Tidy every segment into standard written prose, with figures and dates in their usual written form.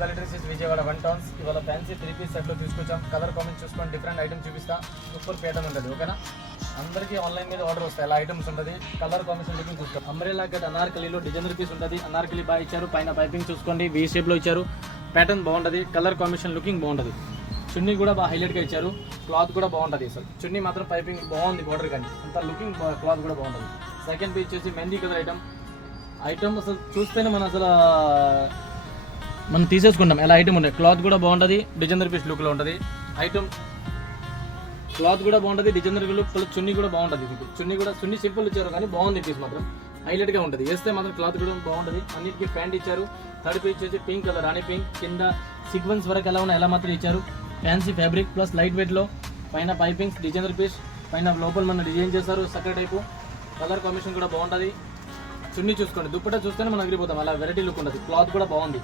Collectors Vijayawada 1 towns. ఇవాళ fancy 3 piece సెట్లో తీసుకొచ్చాం. కలర్ కామెంట్ చూసుకొని డిఫరెంట్ ఐటమ్ చూపిస్తా. సూపర్ ప్యాటర్న్ ఉంటుంది, ఓకేనా? అందరికీ ఆన్లైన్ మీద ఆర్డర్ వస్తాయి, అలా ఐటమ్స్ ఉంటుంది. కలర్ కాంబినేషన్ లుకింగ్ చూస్తాం. అంబ్రెల్లా కట్ అనార్కలిలో డిజైనర్ పీస్ ఉంటుంది. అనార్కలి బాగా ఇచ్చారు, పైన పైపింగ్ చూసుకోండి వీ షేప్లో ఇచ్చారు. ప్యాటర్న్ బాగుంటుంది, కలర్ కాంబినేషన్ లుకింగ్ బాగుంటుంది. చున్నీ కూడా బాగా హైలైట్గా ఇచ్చారు. క్లాత్ కూడా బాగుంటుంది. అసలు చున్నీ మాత్రం పైపింగ్ బాగుంది, బార్డర్ కానీ అంత లుకింగ్ క్లాత్ కూడా బాగుంటుంది. సెకండ్ పీస్ వచ్చేసి మెహందీ కలర్ ఐటమ్ అసలు చూస్తేనే మనం తీసేసుకుంటాం ఎలా ఐటమ్ ఉంటాయి. క్లాత్ కూడా బాగుంటుంది, డిజైనర్ పీస్ లుక్లో ఉంటుంది. ఐటమ్ క్లాత్ కూడా బాగుంటుంది, డిజైనర్ లుక్. చున్నీ కూడా బాగుంటుంది. చున్నీ సింపుల్ ఇచ్చారు కానీ బాగుంది. పీస్ మాత్రం హైలైట్గా ఉంటుంది. వేస్తే మాత్రం క్లాత్ కూడా బాగుంటుంది. అన్నిటికీ ప్యాంట్ ఇచ్చారు. థర్డ్ పీస్ వచ్చేసి పింక్ కలర్, రాణి పింక్. కింద సీక్వెన్స్ వరకు ఎలా ఉన్నాయి ఎలా మాత్రం ఇచ్చారు. ఫ్యాన్సీ ఫ్యాబ్రిక్ ప్లస్ లైట్ వెయిట్లో, పైన పైపింగ్స్ డిజైనర్ పీస్, పైన లోపల మన డిజైన్ చేశారు సక్కర్ టైపు. కలర్ కాంబినేషన్ కూడా బాగుంటుంది. చున్నీ చూసుకోండి, దుప్పటా చూస్తేనే మనం అగిరిపోతాం, అలా వెరైటీ లుక్ ఉంటుంది. క్లాత్ కూడా బాగుంది.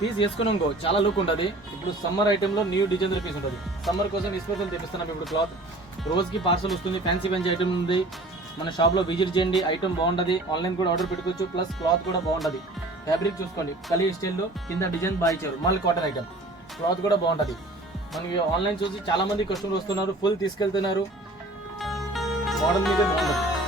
పీస్ వేసుకుని ఇంకో చాలా లుక్ ఉంటుంది. ఇప్పుడు సమ్మర్ ఐటెంలో న్యూ డిజైనర్ పీస్ ఉంటుంది. సమ్మర్ కోసం స్పెషల్ తెప్పిస్తున్నాం ఇప్పుడు క్లాత్. రోజుకి పార్సల్ వస్తుంది. ఫ్యాన్సీ ఐటమ్ ఉంది. మన షాప్లో విజిట్ చేయండి, ఐటమ్ బాగుంటుంది. ఆన్లైన్ కూడా ఆర్డర్ పెట్టుకోవచ్చు. ప్లస్ క్లాత్ కూడా బాగుంటుంది. ఫ్యాబ్రిక్ చూసుకోండి, కలీ స్టైల్లో కింద డిజైన్ బాగా ఇచ్చారు. మళ్ళీ కాటన్ ఐటమ్, క్లాత్ కూడా బాగుంటుంది. మనకి ఆన్లైన్ చూసి చాలా మంది కస్టమర్ వస్తున్నారు, ఫుల్ తీసుకెళ్తున్నారు. మోడల్ మీద బాగుంటుంది.